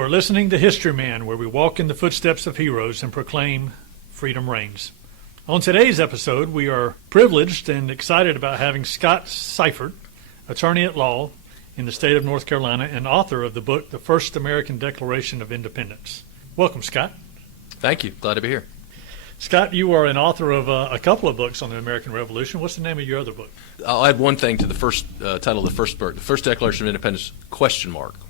You are listening to Historyman, where we walk in the footsteps of heroes and proclaim freedom reigns. On today's episode, we are privileged and excited about having Scott Syfert, attorney at law in the state of North Carolina and author of the book, The First American Declaration of Independence. Welcome, Scott. Thank you. Glad to be here. Scott, you are an author of a couple of books on the American Revolution. What's the name of your other book? I'll add one thing to the first title of the first book, The First Declaration of Independence, ?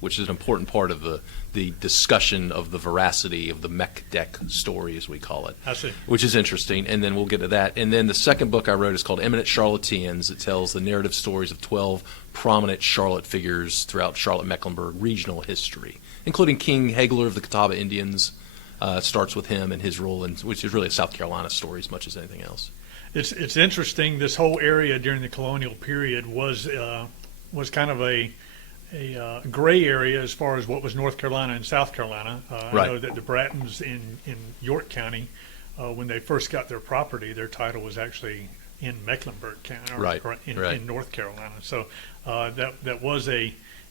Which is an important part of the discussion of the veracity of the Mecklenburg story, as we call it. I see. Which is interesting, and then we'll get to that. And then the second book I wrote is called Eminent Charlatanes. It tells the narrative stories of 12 prominent Charlotte figures throughout Charlotte-Mecklenburg regional history, including King Hagler of the Catawba Indians. It starts with him and his role, which is really a South Carolina story as much as anything else. It's interesting. This whole area during the colonial period was kind of a gray area as far as what was North Carolina and South Carolina. Right. I know that the Brattons in York County, when they first got their property, their title was actually in Mecklenburg County, or in North Carolina. So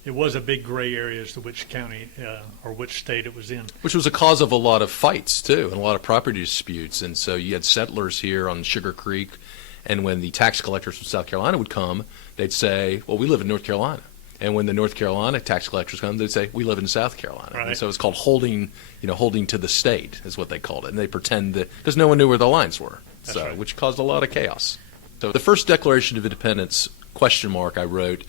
it was a big gray area as to which county or which state it was in. Which was a cause of a lot of fights, too, and a lot of property disputes. And so you had settlers here on Sugar Creek, and when the tax collectors from South Carolina would come, they'd say, well, we live in North Carolina. And when the North Carolina tax collectors come, they'd say, we live in South Carolina. Right. And so it's called holding to the state is what they called it. And they pretend that, because no one knew where the lines were, right. Which caused a lot of chaos. So the first Declaration of Independence ? I wrote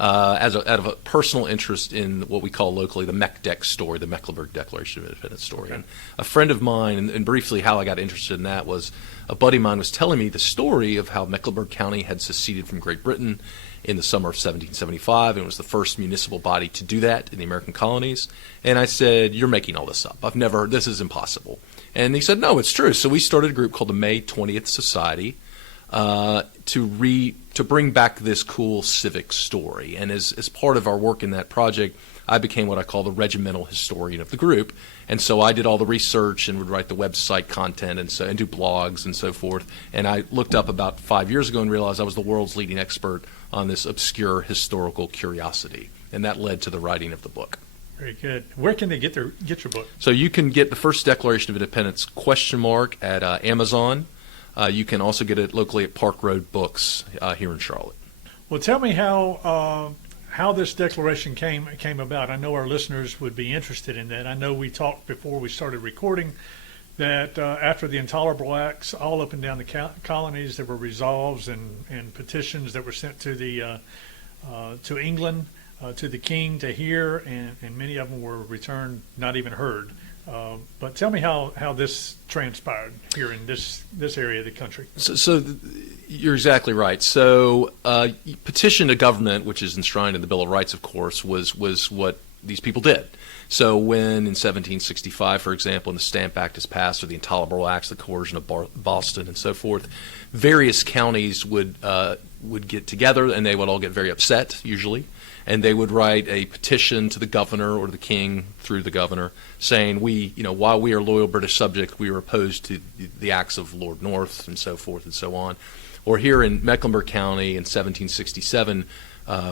out of a personal interest in what we call locally the MECDEC story, the Mecklenburg Declaration of Independence story. Okay. And a friend of mine, and briefly how I got interested in that was a buddy of mine was telling me the story of how Mecklenburg County had seceded from Great Britain in the summer of 1775, and it was the first municipal body to do that in the American colonies. And I said, you're making all this up. This is impossible. And he said, no, it's true. So we started a group called the May 20th Society to bring back this cool civic story. And as part of our work in that project, I became what I call the regimental historian of the group. And so I did all the research and would write the website content and do blogs and so forth. And I looked up about 5 years ago and realized I was the world's leading expert on this obscure historical curiosity. And that led to the writing of the book. Very good. Where can they get your book? So you can get the First Declaration of Independence ? At Amazon. You can also get it locally at Park Road Books here in Charlotte. Well, tell me how this declaration came about. I know our listeners would be interested in that. I know we talked before we started recording that after the Intolerable Acts, all up and down the colonies, there were resolves and petitions that were sent to to England, to the king to hear, and many of them were returned, not even heard. But tell me how this transpired here in this area of the country. So you're exactly right. So petition to government, which is enshrined in the Bill of Rights, of course, was what these people did. So when in 1765, for example, when the Stamp Act is passed, or the Intolerable Acts, the coercion of Boston, and so forth, various counties would get together, and they would all get very upset, usually. And they would write a petition to the governor or the king through the governor saying, while we are loyal British subjects, we are opposed to the acts of Lord North and so forth and so on. Or here in Mecklenburg County in 1767,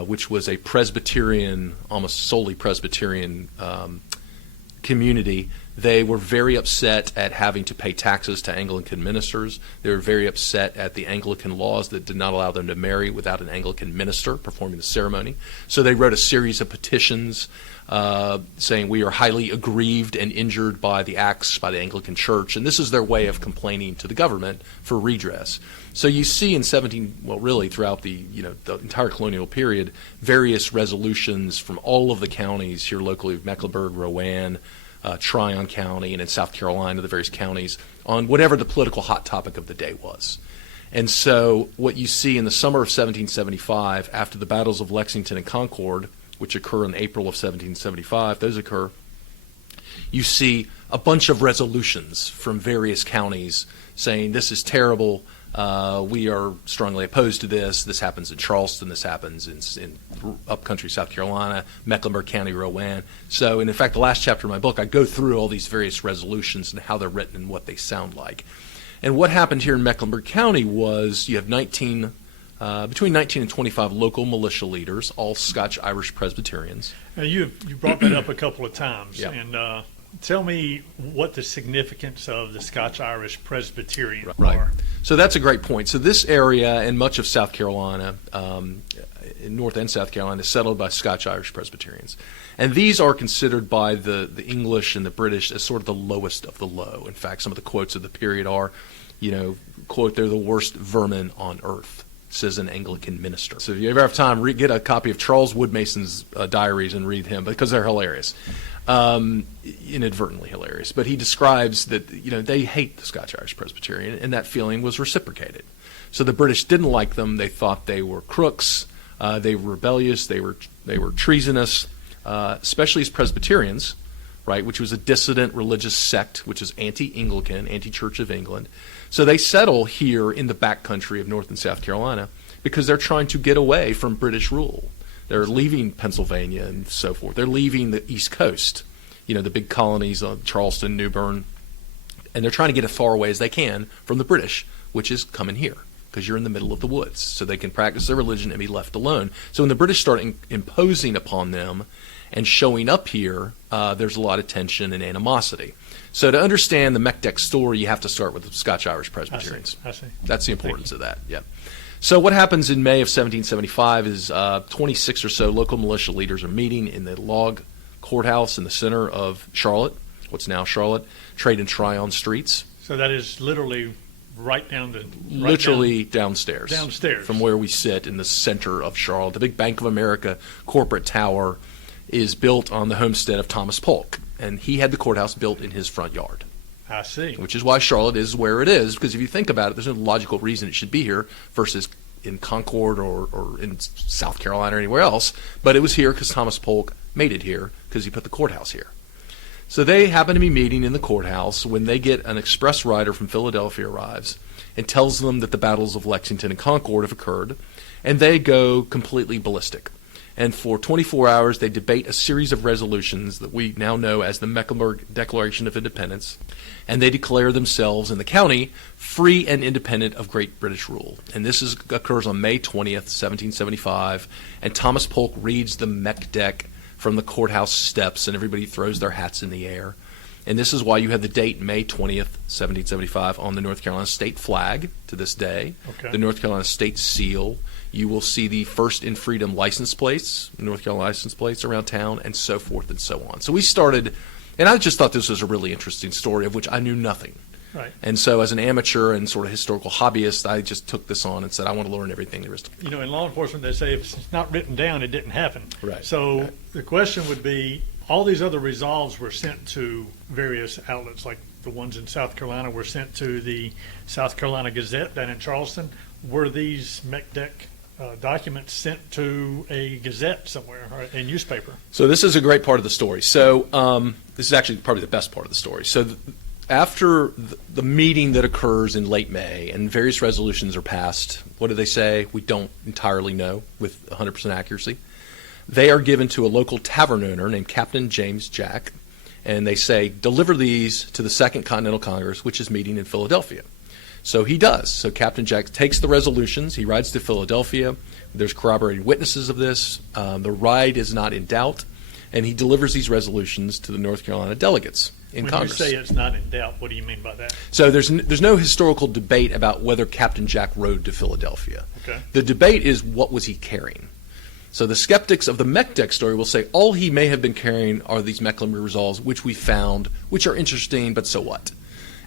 which was a Presbyterian, almost solely Presbyterian community, they were very upset at having to pay taxes to Anglican ministers. They were very upset at the Anglican laws that did not allow them to marry without an Anglican minister performing the ceremony. So they wrote a series of petitions saying we are highly aggrieved and injured by the acts by the Anglican Church, and this is their way of complaining to the government for redress. So you see in throughout the entire colonial period, various resolutions from all of the counties here locally, Mecklenburg, Rowan, Tryon County, and in South Carolina, the various counties, on whatever the political hot topic of the day was. And so what you see in the summer of 1775, after the battles of Lexington and Concord, which occur in April of 1775, you see a bunch of resolutions from various counties saying this is terrible, we are strongly opposed to this, this happens in Charleston, this happens in upcountry South Carolina, Mecklenburg County, Rowan. So, and in fact, the last chapter of my book, I go through all these various resolutions and how they're written and what they sound like. And what happened here in Mecklenburg County was you have 19 between 19 and 25 local militia leaders, all Scotch-Irish Presbyterians. Now you brought that up a couple of times, Yeah. and tell me what the significance of the Scotch-Irish Presbyterians Right. are. So that's a great point. So this area and much of South Carolina, North and South Carolina, is settled by Scotch-Irish Presbyterians. And these are considered by the English and the British as sort of the lowest of the low. In fact, some of the quotes of the period are, quote, they're the worst vermin on earth, says an Anglican minister. So if you ever have time, get a copy of Charles Wood Mason's diaries and read him, because they're hilarious. Inadvertently hilarious. But he describes that, they hate the Scotch-Irish Presbyterian, and that feeling was reciprocated. So the British didn't like them. They thought they were crooks. They were rebellious. They were treasonous, especially as Presbyterians, right, which was a dissident religious sect, which is anti-Anglican, anti-Church of England. So they settle here in the backcountry of North and South Carolina because they're trying to get away from British rule. They're leaving Pennsylvania and so forth. They're leaving the East Coast, the big colonies of Charleston, New Bern, and they're trying to get as far away as they can from the British, which is coming here because you're in the middle of the woods, so they can practice their religion and be left alone. So when the British start imposing upon them and showing up here, there's a lot of tension and animosity. So to understand the Mecklenburg story, you have to start with the Scotch-Irish Presbyterians. I see. That's the importance of that, yeah. So what happens in May of 1775 is 26 or so local militia leaders are meeting in the log courthouse in the center of Charlotte, what's now Charlotte, Trade and Tryon streets. So that is literally Downstairs. Downstairs. From where we sit in the center of Charlotte. The big Bank of America corporate tower is built on the homestead of Thomas Polk, and he had the courthouse built in his front yard. I see. Which is why Charlotte is where it is, because if you think about it, there's no logical reason it should be here versus in Concord or in South Carolina or anywhere else. But it was here because Thomas Polk made it here because he put the courthouse here. So they happen to be meeting in the courthouse when they get an express rider from Philadelphia arrives and tells them that the battles of Lexington and Concord have occurred, and they go completely ballistic. And for 24 hours, they debate a series of resolutions that we now know as the Mecklenburg Declaration of Independence, and they declare themselves in the county free and independent of Great British rule. And this occurs on May 20th, 1775, and Thomas Polk reads the Mecklenburg from the courthouse steps, and everybody throws their hats in the air. And this is why you have the date May 20th, 1775 on the North Carolina state flag to this day, Okay. the North Carolina state seal. You will see the first in freedom license plates, North Carolina license plates around town, and so forth and so on. So we started, and I just thought this was a really interesting story of which I knew nothing. Right. And so as an amateur and sort of historical hobbyist, I just took this on and said, I want to learn everything there is to In law enforcement, they say if it's not written down, it didn't happen. Right. So the question would be, all these other resolves were sent to various outlets, like the ones in South Carolina were sent to the South Carolina Gazette down in Charleston. Were these MECDEC documents sent to a gazette somewhere or a newspaper? So this is a great part of the story. So this is actually probably the best part of the story. So after the meeting that occurs in late May and various resolutions are passed, what do they say? We don't entirely know with 100% accuracy. They are given to a local tavern owner named Captain James Jack, and they say, deliver these to the Second Continental Congress, which is meeting in Philadelphia. So he does. So Captain Jack takes the resolutions. He rides to Philadelphia. There's corroborating witnesses of this. The ride is not in doubt. And he delivers these resolutions to the North Carolina delegates in Congress. When you say it's not in doubt, what do you mean by that? So there's no historical debate about whether Captain Jack rode to Philadelphia. Okay. The debate is what was he carrying. So the skeptics of the Mecklenburg story will say all he may have been carrying are these Mecklenburg resolves, which we found, which are interesting, but so what?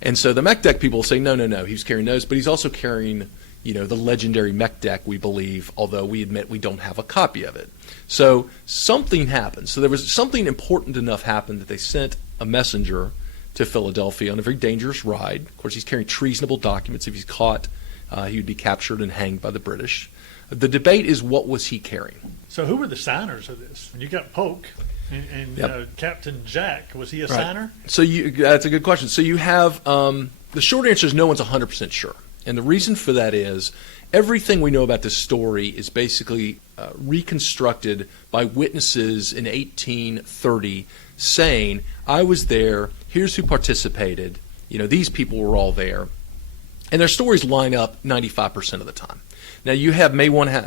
And so the Mecklenburg people will say, no, he was carrying those, but he's also carrying, the legendary Mecklenburg, we believe, although we admit we don't have a copy of it. So something happened. So there was something important enough happened that they sent a messenger to Philadelphia on a very dangerous ride. Of course, he's carrying treasonable documents. If he's caught, he would be captured and hanged by the British. The debate is what was he carrying? So who were the signers of this? You got Polk and Yep. Captain Jack. Was he a Right. signer? So that's a good question. So you have the short answer is no one's 100% sure. And the reason for that is everything we know about this story is basically reconstructed by witnesses in 1830 saying, I was there, here's who participated, these people were all there. And their stories line up 95% of the time. Now,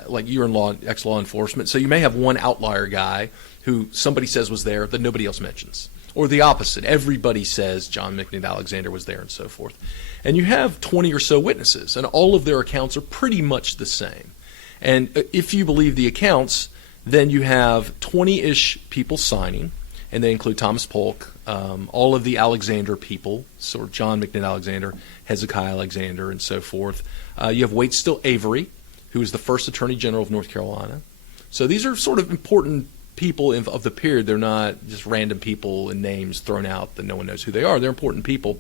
like you're in ex-law enforcement, so you may have one outlier guy who somebody says was there that nobody else mentions. Or the opposite. Everybody says John McNitt Alexander was there and so forth. And you have 20 or so witnesses, and all of their accounts are pretty much the same. And if you believe the accounts, then you have 20-ish people signing, and they include Thomas Polk, all of the Alexander people, sort of John McNitt Alexander, Hezekiah Alexander, and so forth. You have Waite Still Avery, who was the first Attorney General of North Carolina. So these are sort of important people of the period. They're not just random people and names thrown out that no one knows who they are. They're important people.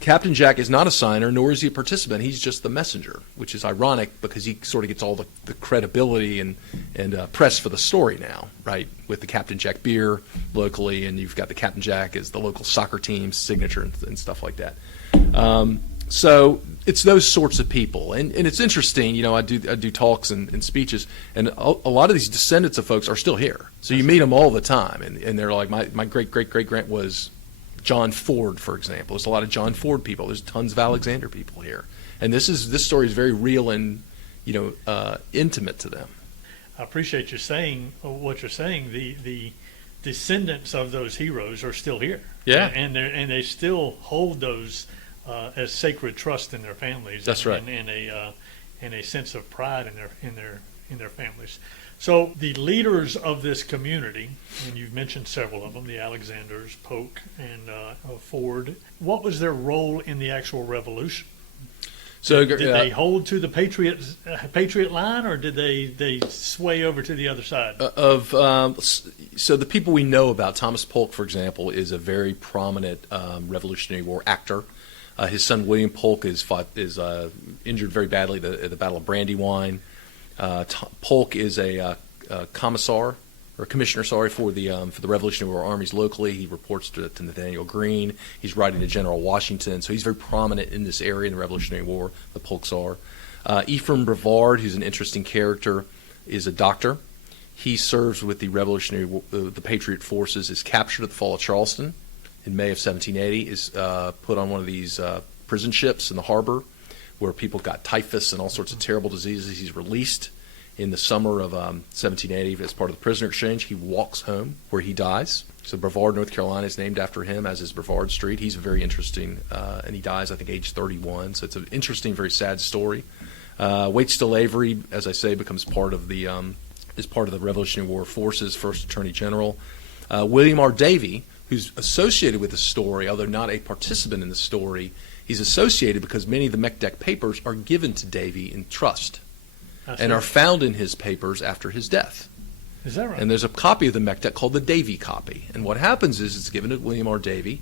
Captain Jack is not a signer, nor is he a participant. He's just the messenger, which is ironic because he sort of gets all the credibility and press for the story now, right? With the Captain Jack beer locally, and you've got the Captain Jack as the local soccer team's signature and stuff like that. So it's those sorts of people, and it's interesting. You know, I do talks and speeches, and a lot of these descendants of folks are still here. So you meet them all the time, and they're like, my great great was John Ford, for example. There's a lot of John Ford people. There's tons of Alexander people here, and this story is very real and intimate to them. I appreciate you saying what you're saying. The descendants of those heroes are still here. Yeah, and they still hold those as sacred trust in their families. That's right, and a sense of pride in their families. So the leaders of this community, and you've mentioned several of them, the Alexanders, Polk, and Ford. What was their role in the actual revolution? So did they hold to the Patriot line, or did they sway over to the other side? So the people we know about, Thomas Polk, for example, is a very prominent Revolutionary War actor. His son William Polk is injured very badly at the Battle of Brandywine. Polk is a commissioner, for the Revolutionary War armies locally. He reports to Nathaniel Greene. He's writing to General Washington, so he's very prominent in this area in the Revolutionary War. The Polks are. Ephraim Brevard, who's an interesting character, is a doctor. He serves with the Patriot forces. Is captured at the fall of Charleston in May of 1780. Is put on one of these prison ships in the harbor, where people got typhus and all sorts of terrible diseases. He's released in the summer of 1780 as part of the prisoner exchange. He walks home, where he dies. So Brevard, North Carolina is named after him, as is Brevard Street. He's very interesting, and he dies, I think, age 31. So it's an interesting, very sad story. Waite Still Avery, as I say, becomes part of the Revolutionary War forces, first Attorney General. William R. Davie, who's associated with the story, although not a participant in the story. He's associated because many of the Mecklenburg papers are given to Davie in trust and are found in his papers after his death. Is that right? And there's a copy of the Mecklenburg called the Davie copy. And what happens is it's given to William R. Davie,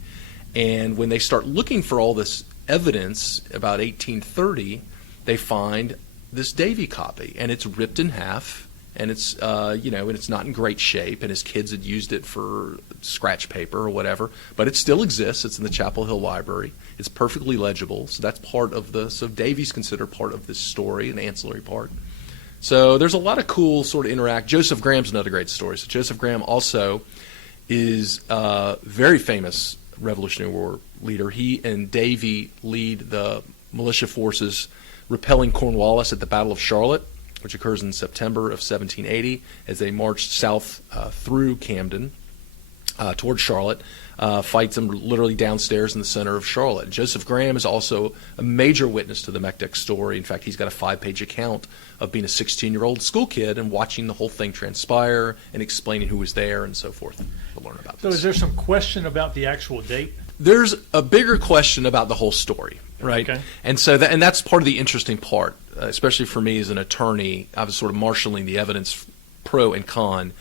and when they start looking for all this evidence about 1830, they find this Davie copy, and it's ripped in half. And it's and it's not in great shape, and his kids had used it for scratch paper or whatever, but it still exists. It's in the Chapel Hill Library. It's perfectly legible, so that's part of so Davie's considered part of this story, an ancillary part. So there's a lot of cool sort of interact. Joseph Graham's another great story. So Joseph Graham also is a very famous Revolutionary War leader. He and Davie lead the militia forces repelling Cornwallis at the Battle of Charlotte, which occurs in September of 1780, as they marched south through Camden toward Charlotte, fights them literally downstairs in the center of Charlotte. Joseph Graham is also a major witness to the Mecklenburg story. In fact, he's got a 5-page account of being a 16-year-old school kid and watching the whole thing transpire and explaining who was there and so forth to learn about this. So is there some question about the actual date? There's a bigger question about the whole story, right? Okay. And so that's part of the interesting part, especially for me as an attorney. I was sort of marshaling the evidence, pro and con,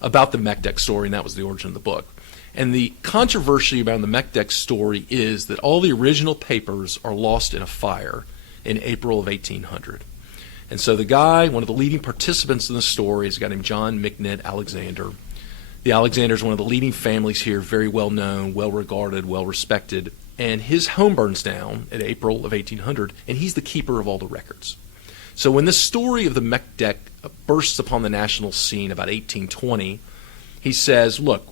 about the Mecklenburg story, and that was the origin of the book. And the controversy around the Mecklenburg story is that all the original papers are lost in a fire in April of 1800. And so the guy, one of the leading participants in the story, is a guy named John McNitt Alexander. The Alexanders are one of the leading families here, very well known, well regarded, well respected. And his home burns down in April of 1800, and he's the keeper of all the records. So when this story of the Mecklenburg bursts upon the national scene about 1820, he says, look,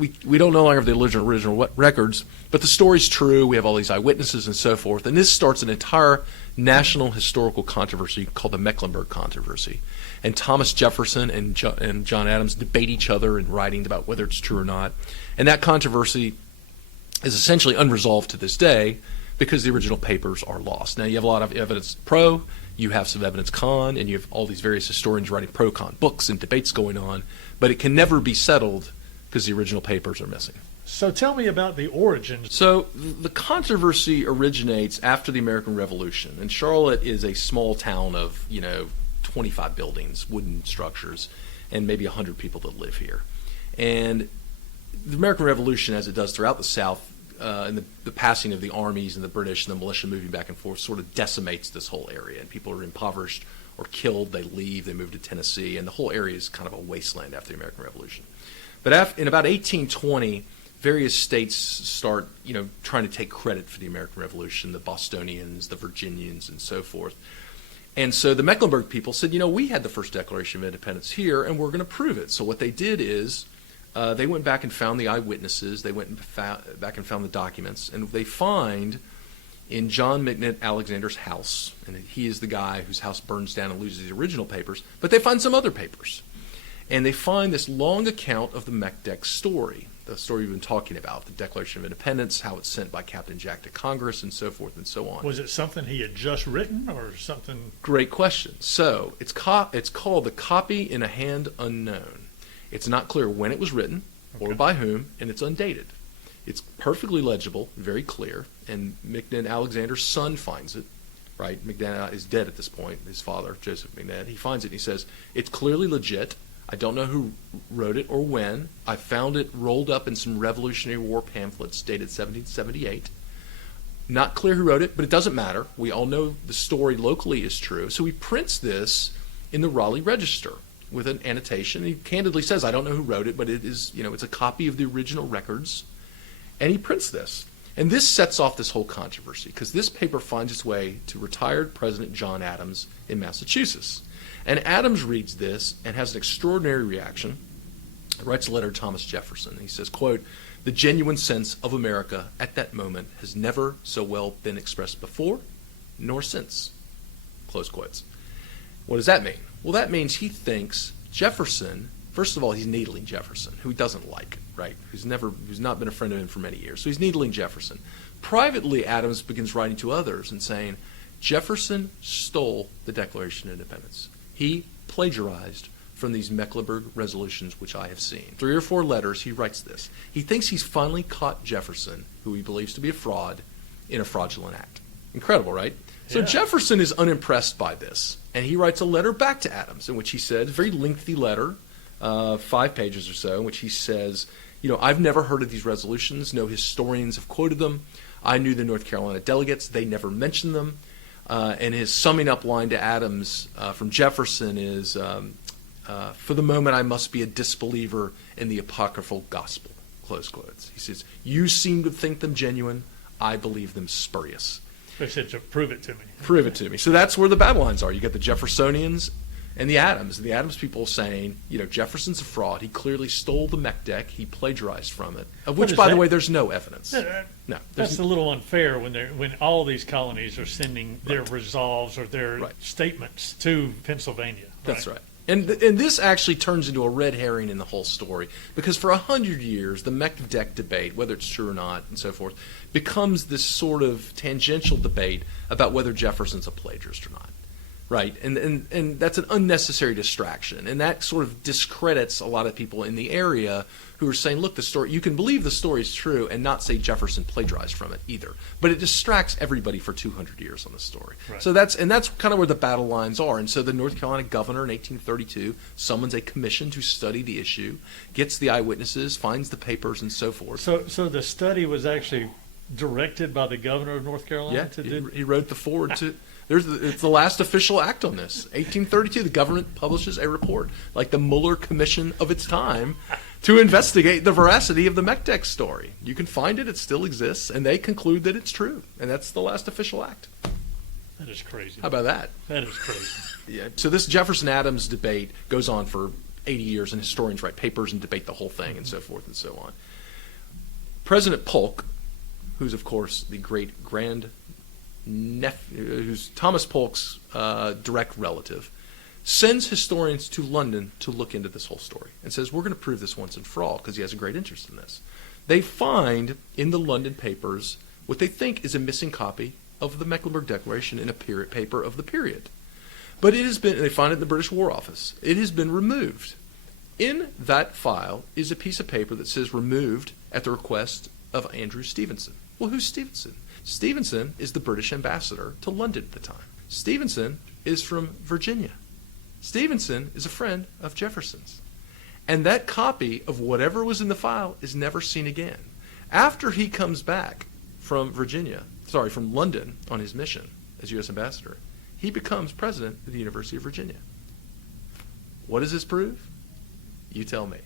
we don't no longer have the original records, but the story's true. We have all these eyewitnesses and so forth, and this starts an entire national historical controversy called the Mecklenburg controversy. And Thomas Jefferson and John Adams debate each other in writing about whether it's true or not. And that controversy is essentially unresolved to this day because the original papers are lost. Now, you have a lot of evidence pro, you have some evidence con, and you have all these various historians writing pro-con books and debates going on, but it can never be settled because the original papers are missing. So tell me about the origins. So the controversy originates after the American Revolution, and Charlotte is a small town of, 25 buildings, wooden structures, and maybe 100 people that live here. And the American Revolution, as it does throughout the South, and the passing of the armies and the British and the militia moving back and forth sort of decimates this whole area, and people are impoverished or killed. They leave, they move to Tennessee, and the whole area is kind of a wasteland after the American Revolution. But in about 1820, various states start, trying to take credit for the American Revolution, the Bostonians, the Virginians, and so forth. And so the Mecklenburg people said, we had the first Declaration of Independence here, and we're going to prove it. So what they did is they went back and found the eyewitnesses. They went back and found the documents, and they find in John McNitt Alexander's house, and he is the guy whose house burns down and loses the original papers, but they find some other papers. And they find this long account of the McDeck story, the story we've been talking about, the Declaration of Independence, how it's sent by Captain Jack to Congress, and so forth and so on. Was it something he had just written or something? Great question. So it's called The Copy in a Hand Unknown. It's not clear when it was written or by whom, and it's undated. It's perfectly legible, very clear, and McNitt Alexander's son finds it. Right, McNitt is dead at this point, his father, Joseph McNitt. He finds it and he says, it's clearly legit. I don't know who wrote it or when. I found it rolled up in some Revolutionary War pamphlets dated 1778. Not clear who wrote it, but it doesn't matter. We all know the story locally is true. So he prints this in the Raleigh Register with an annotation. He candidly says, I don't know who wrote it, but it is, it's a copy of the original records. And he prints this. And this sets off this whole controversy because this paper finds its way to retired President John Adams in Massachusetts. And Adams reads this and has an extraordinary reaction. He writes a letter to Thomas Jefferson. He says, quote, the genuine sense of America at that moment has never so well been expressed before nor since. Close quotes. What does that mean? Well, that means he thinks Jefferson, first of all, he's needling Jefferson, who he doesn't like, right? Who's not been a friend of him for many years. So he's needling Jefferson. Privately, Adams begins writing to others and saying, Jefferson stole the Declaration of Independence. He plagiarized from these Mecklenburg resolutions, which I have seen. 3 or 4 letters, he writes this. He thinks he's finally caught Jefferson, who he believes to be a fraud, in a fraudulent act. Incredible, right? So Jefferson is unimpressed by this, and he writes a letter back to Adams in which he says, a very lengthy letter, 5 pages or so, in which he says, I've never heard of these resolutions. No historians have quoted them. I knew the North Carolina delegates. They never mentioned them. And his summing up line to Adams from Jefferson is, for the moment I must be a disbeliever in the apocryphal gospel, close quotes. He says, you seem to think them genuine. I believe them spurious. They said, prove it to me. Prove it to me. So that's where the battle lines are. You get the Jeffersonians and the Adams. And the Adams people saying, Jefferson's a fraud. He clearly stole the McDeck. He plagiarized from it, of which, by the way, there's no evidence. No, that's a little unfair when all these colonies are sending their resolves or their statements to Pennsylvania. That's right. And this actually turns into a red herring in the whole story because for 100 years, the McDeck debate, whether it's true or not and so forth, becomes this sort of tangential debate about whether Jefferson's a plagiarist or not. Right, and that's an unnecessary distraction, and that sort of discredits a lot of people in the area who are saying, look, the story, you can believe the story is true and not say Jefferson plagiarized from it either. But it distracts everybody for 200 years on the story. Right. So that's kind of where the battle lines are. And so the North Carolina governor in 1832 summons a commission to study the issue, gets the eyewitnesses, finds the papers, and so forth. So the study was actually directed by the governor of North Carolina? Yeah, he wrote the forward to... It's the last official act on this. 1832, the government publishes a report, like the Mueller Commission of its time, to investigate the veracity of the McDeck story. You can find it. It still exists. And they conclude that it's true. And that's the last official act. That is crazy. How about that? That is crazy. Yeah. So this Jefferson-Adams debate goes on for 80 years, and historians write papers and debate the whole thing and so forth and so on. President Polk, who's of course the great who's Thomas Polk's direct relative, sends historians to London to look into this whole story and says, we're going to prove this once and for all, because he has a great interest in this. They find in the London papers what they think is a missing copy of the Mecklenburg Declaration in a paper of the period. But it has been, they find it in the British War Office. It has been removed. In that file is a piece of paper that says removed at the request of Andrew Stevenson. Well, who's Stevenson? Stevenson is the British ambassador to London at the time. Stevenson is from Virginia. Stevenson is a friend of Jefferson's. And that copy of whatever was in the file is never seen again. After he comes back from from London on his mission as U.S. ambassador, he becomes president of the University of Virginia. What does this prove? You tell me.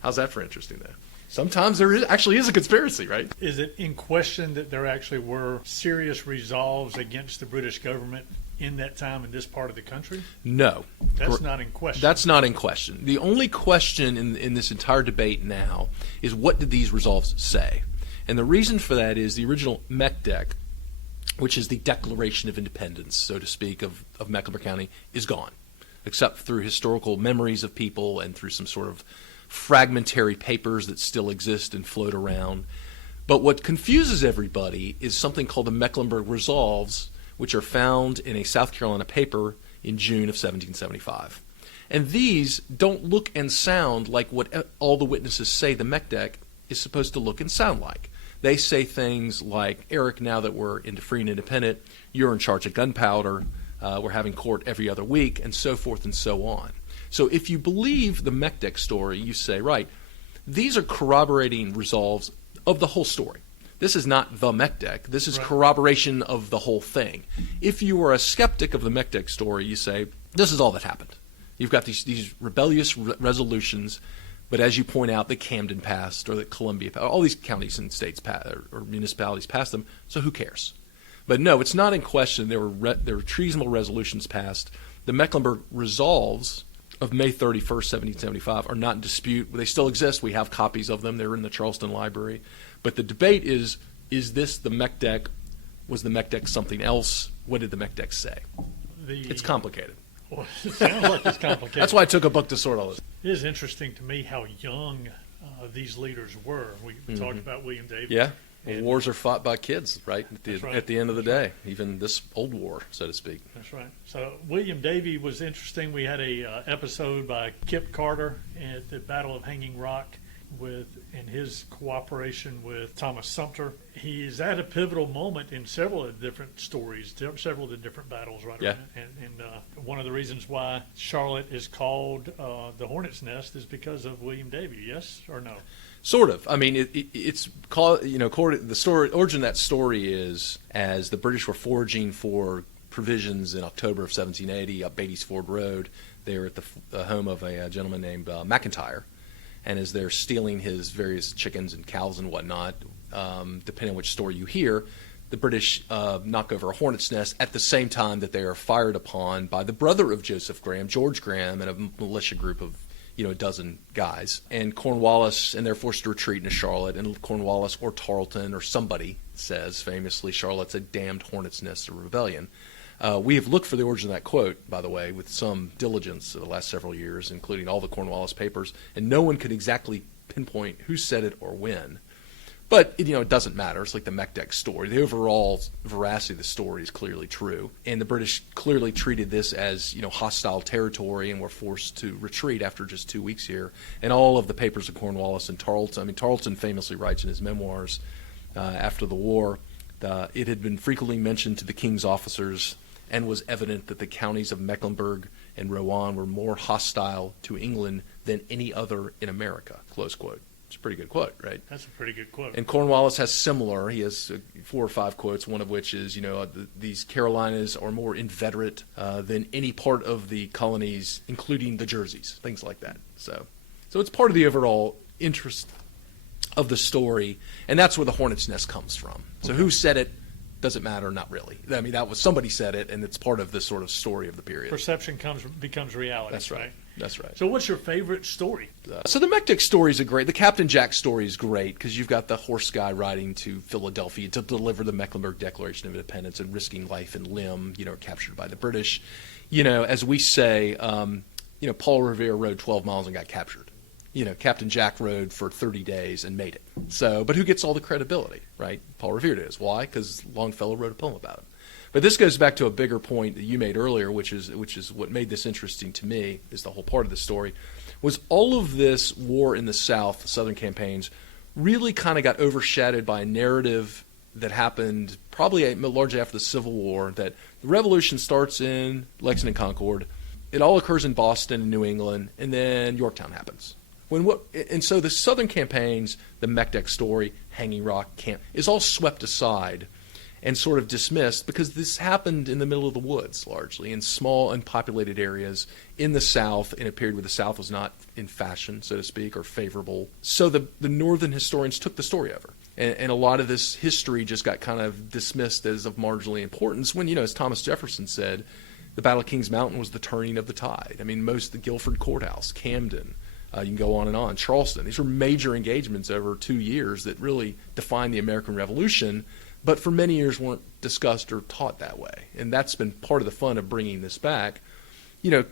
How's that for interesting, though? Sometimes there actually is a conspiracy, right? Is it in question that there actually were serious resolves against the British government in that time in this part of the country? No. That's not in question. That's not in question. The only question in this entire debate now is, what did these resolves say? And the reason for that is the original MECDEC, which is the Declaration of Independence, so to speak, of Mecklenburg County, is gone, except through historical memories of people and through some sort of fragmentary papers that still exist and float around. But what confuses everybody is something called the Mecklenburg Resolves, which are found in a South Carolina paper in June of 1775. And these don't look and sound like what all the witnesses say the MECDEC is supposed to look and sound like. They say things like, Eric, now that we're into free and independent, you're in charge of gunpowder, we're having court every other week, and so forth and so on. So if you believe the MECDEC story, you say, right, these are corroborating resolves of the whole story. This is not the MECDEC. This is corroboration of the whole thing. If you are a skeptic of the MECDEC story, you say, this is all that happened. You've got these rebellious resolutions, but as you point out, that Camden passed or that Columbia passed, all these counties and states or municipalities passed them, so who cares? But no, it's not in question. There were treasonable resolutions passed. The Mecklenburg Resolves of May 31st, 1775 are not in dispute. They still exist. We have copies of them. They're in the Charleston Library. But the debate is this the MECDEC? Was the MECDEC something else? What did the MECDEC say? It's complicated. Well, it sounds like it's complicated. That's why I took a book to sort all this. It is interesting to me how young these leaders were. We talked about William Davis. Yeah. Well, wars are fought by kids, right? Right. At the end of the day, even this old war, so to speak. That's right. So William Davy was interesting. We had a episode by Kip Carter at the Battle of Hanging Rock in his cooperation with Thomas Sumter. He's at a pivotal moment in several of the different stories, several of the different battles, right? Yeah. And one of the reasons why Charlotte is called the Hornet's Nest is because of William Davy. Yes or no? Sort of. I mean, it's called, the story, origin of that story is as the British were foraging for provisions in October of 1780 up Beatty's Ford Road. They were at the home of a gentleman named McIntyre. And as they're stealing his various chickens and cows and whatnot, depending on which story you hear, the British knock over a hornet's nest at the same time that they are fired upon by the brother of Joseph Graham, George Graham, and a militia group of a dozen guys. And Cornwallis, and they're forced to retreat into Charlotte, and Cornwallis or Tarleton or somebody says famously, Charlotte's a damned hornet's nest of rebellion. We have looked for the origin of that quote, by the way, with some diligence over the last several years, including all the Cornwallis papers, and no one could exactly pinpoint who said it or when. But, it doesn't matter. It's like the MECDEC story. The overall veracity of the story is clearly true. And the British clearly treated this as, hostile territory and were forced to retreat after just 2 weeks here. And all of the papers of Cornwallis and Tarleton, Tarleton famously writes in his memoirs after the war, it had been frequently mentioned to the king's officers and was evident that the counties of Mecklenburg and Rouen were more hostile to England than any other in America, close quote. It's a pretty good quote, right? That's a pretty good quote. And Cornwallis has similar. He has 4 or 5 quotes, one of which is, these Carolinas are more inveterate than any part of the colonies, including the Jerseys, things like that. So it's part of the overall interest of the story, and that's where the hornet's nest comes from. So who said it? Doesn't matter, not really. That was somebody said it, and it's part of the sort of story of the period. Perception becomes reality. That's right. That's right. So what's your favorite story? So the Mecklenburg stories are great. The Captain Jack story is great because you've got the horse guy riding to Philadelphia to deliver the Mecklenburg Declaration of Independence and risking life and limb, captured by the British. As we say, Paul Revere rode 12 miles and got captured. Captain Jack rode for 30 days and made it. So, but who gets all the credibility, right? Paul Revere does. Why? Because Longfellow wrote a poem about it. But this goes back to a bigger point that you made earlier, which is what made this interesting to me, is the whole part of the story, was all of this war in the South, the Southern campaigns, really kind of got overshadowed by a narrative that happened probably largely after the Civil War, that the Revolution starts in Lexington, Concord, it all occurs in Boston and New England, and then Yorktown happens. And so the Southern campaigns, the Mecklenburg story, Hanging Rock Camp, is all swept aside and sort of dismissed because this happened in the middle of the woods, largely, in small, unpopulated areas in the South, in a period where the South was not in fashion, so to speak, or favorable. So the Northern historians took the story over. And a lot of this history just got kind of dismissed as of marginally importance when, as Thomas Jefferson said, the Battle of Kings Mountain was the turning of the tide. I mean, the Guilford Courthouse, Camden, you can go on and on, Charleston. These were major engagements over 2 years that really defined the American Revolution, but for many years weren't discussed or taught that way. And that's been part of the fun of bringing this back.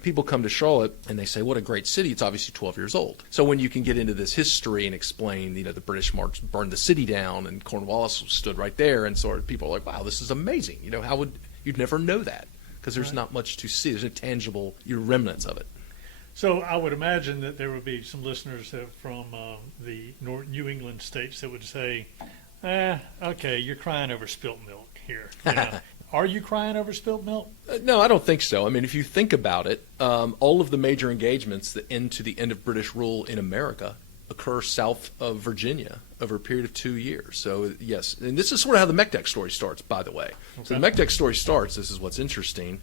People come to Charlotte and they say, what a great city. It's obviously 12 years old. So when you can get into this history and explain, the British march burned the city down and Cornwallis stood right there, and sort of people are like, wow, this is amazing. How would you'd never know that? Because there's not much to see. There's no tangible remnants of it. So I would imagine that there would be some listeners from the New England states that would say, okay, you're crying over spilt milk here. Are you crying over spilt milk? No, I don't think so. I mean, if you think about it, all of the major engagements that end to the end of British rule in America occur south of Virginia over a period of 2 years. So, yes, and this is sort of how the Mecklenburg story starts, by the way. Okay. So the Mecklenburg story starts, this is what's interesting,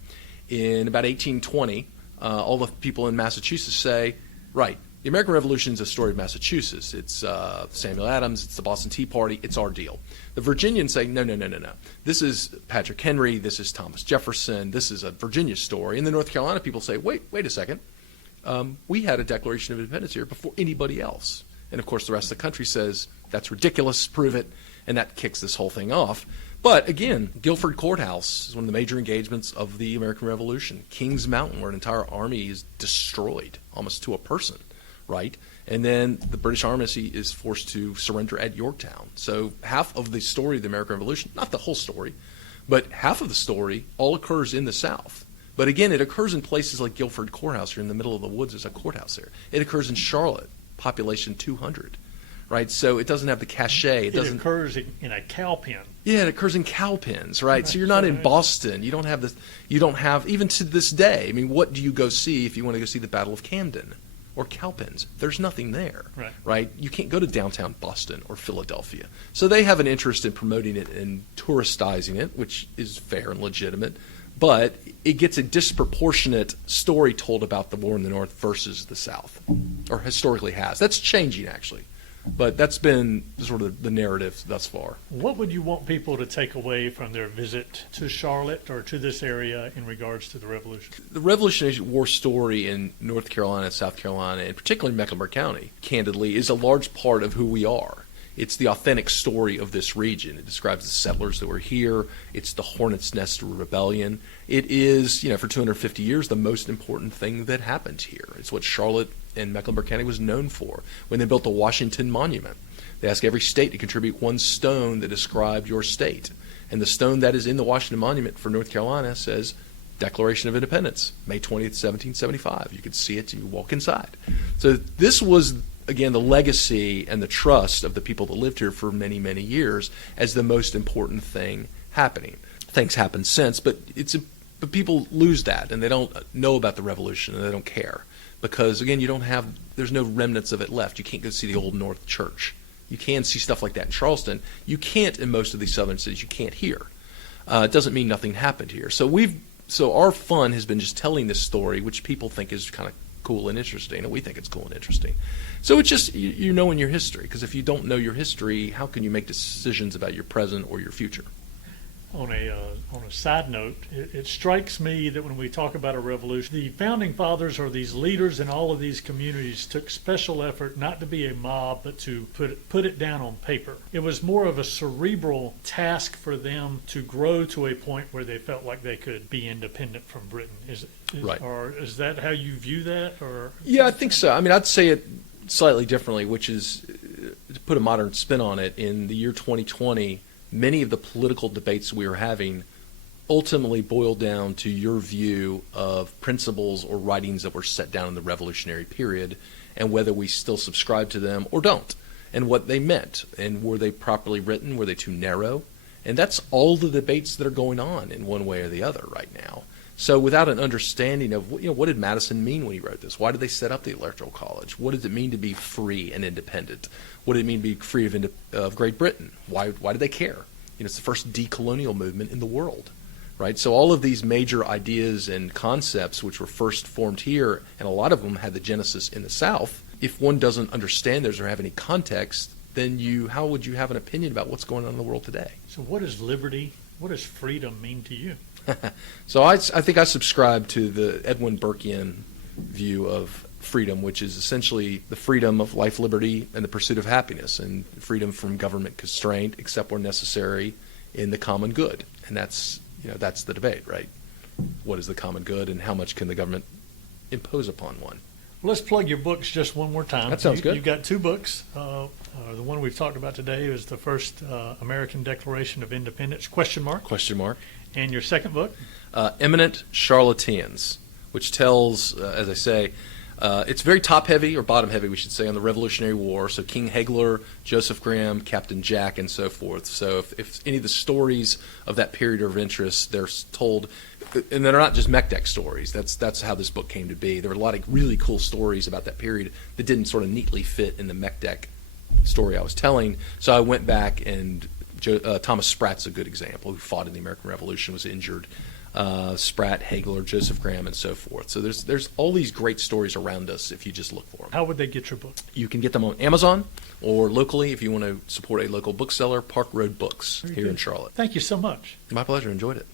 in about 1820, all the people in Massachusetts say, right, the American Revolution is a story of Massachusetts. It's Samuel Adams, it's the Boston Tea Party, it's our deal. The Virginians say, no. This is Patrick Henry, this is Thomas Jefferson, this is a Virginia story. And the North Carolina people say, wait a second. We had a Declaration of Independence here before anybody else. And of course the rest of the country says, that's ridiculous, prove it, and that kicks this whole thing off. But again, Guilford Courthouse is one of the major engagements of the American Revolution. Kings Mountain, where an entire army is destroyed, almost to a person, right? And then the British army is forced to surrender at Yorktown. So half of the story of the American Revolution, not the whole story, but half of the story all occurs in the South. But again, it occurs in places like Guilford Courthouse. You're in the middle of the woods, there's a courthouse there. It occurs in Charlotte, population 200, right? So it doesn't have the cachet. It occurs in a cow pen. Yeah, it occurs in cow pens, right? So you're not in Boston. You don't have this. You don't have, even to this day, I mean, what do you go see if you want to go see the Battle of Camden or Cowpens? There's nothing there, right? You can't go to downtown Boston or Philadelphia. So they have an interest in promoting it and touristizing it, which is fair and legitimate. But it gets a disproportionate story told about the war in the North versus the South, or historically has. That's changing, actually. But that's been sort of the narrative thus far. What would you want people to take away from their visit to Charlotte or to this area in regards to the Revolution? The Revolutionary War story in North Carolina, South Carolina, and particularly Mecklenburg County, candidly, is a large part of who we are. It's the authentic story of this region. It describes the settlers that were here. It's the hornet's nest of rebellion. It is, for 250 years, the most important thing that happened here. It's what Charlotte and Mecklenburg County was known for. When they built the Washington Monument, they asked every state to contribute one stone that described your state. And the stone that is in the Washington Monument for North Carolina says Declaration of Independence, May 20th, 1775. You could see it, you walk inside. So this was, again, the legacy and the trust of the people that lived here for many, many years as the most important thing happening. Things happened since, but people lose that, and they don't know about the Revolution, and they don't care. Because, again, there's no remnants of it left. You can't go see the Old North Church. You can see stuff like that in Charleston. You can't in most of these southern cities. You can't here. It doesn't mean nothing happened here. So our fun has been just telling this story, which people think is kind of cool and interesting, and we think it's cool and interesting. So it's just, you knowing your history, because if you don't know your history, how can you make decisions about your present or your future? on a side note, it strikes me that when we talk about a revolution, the founding fathers or these leaders in all of these communities took special effort not to be a mob, but to put it down on paper. It was more of a cerebral task for them to grow to a point where they felt like they could be independent from Britain. Right. Or is that how you view that? Or Yeah, I think so. I mean, I'd say it slightly differently, which is to put a modern spin on it. In the year 2020, many of the political debates we were having ultimately boiled down to your view of principles or writings that were set down in the revolutionary period and whether we still subscribe to them or don't, and what they meant, and were they properly written, were they too narrow? And that's all the debates that are going on in one way or the other right now. So without an understanding of, what did Madison mean when he wrote this? Why did they set up the Electoral College? What does it mean to be free and independent? What did it mean to be free of Great Britain? Why did they care? It's the first decolonial movement in the world, right? So all of these major ideas and concepts which were first formed here, and a lot of them had the genesis in the South, if one doesn't understand those or have any context, then how would you have an opinion about what's going on in the world today? So what is liberty? What does freedom mean to you? So I think I subscribe to the Edwin Burkean view of freedom, which is essentially the freedom of life, liberty, and the pursuit of happiness, and freedom from government constraint, except where necessary, in the common good. And that's the debate, right? What is the common good, and how much can the government impose upon one? Let's plug your books just one more time. That sounds good. You've got two books. The one we've talked about today is the first American Declaration of Independence, question mark. And your second book? Eminent Charlatans, which tells, as I say, it's very top-heavy, or bottom-heavy, we should say, on the Revolutionary War. So King Hagler, Joseph Graham, Captain Jack, and so forth. So if any of the stories of that period are of interest, they're told, and they're not just Meck stories. That's how this book came to be. There were a lot of really cool stories about that period that didn't sort of neatly fit in the Meck story I was telling. So I went back, and Thomas Spratt's a good example, who fought in the American Revolution, was injured. Spratt, Hagler, Joseph Graham, and so forth. So there's all these great stories around us if you just look for them. How would they get your book? You can get them on Amazon, or locally if you want to support a local bookseller, Park Road Books here in Charlotte. Thank you so much. My pleasure. Enjoyed it.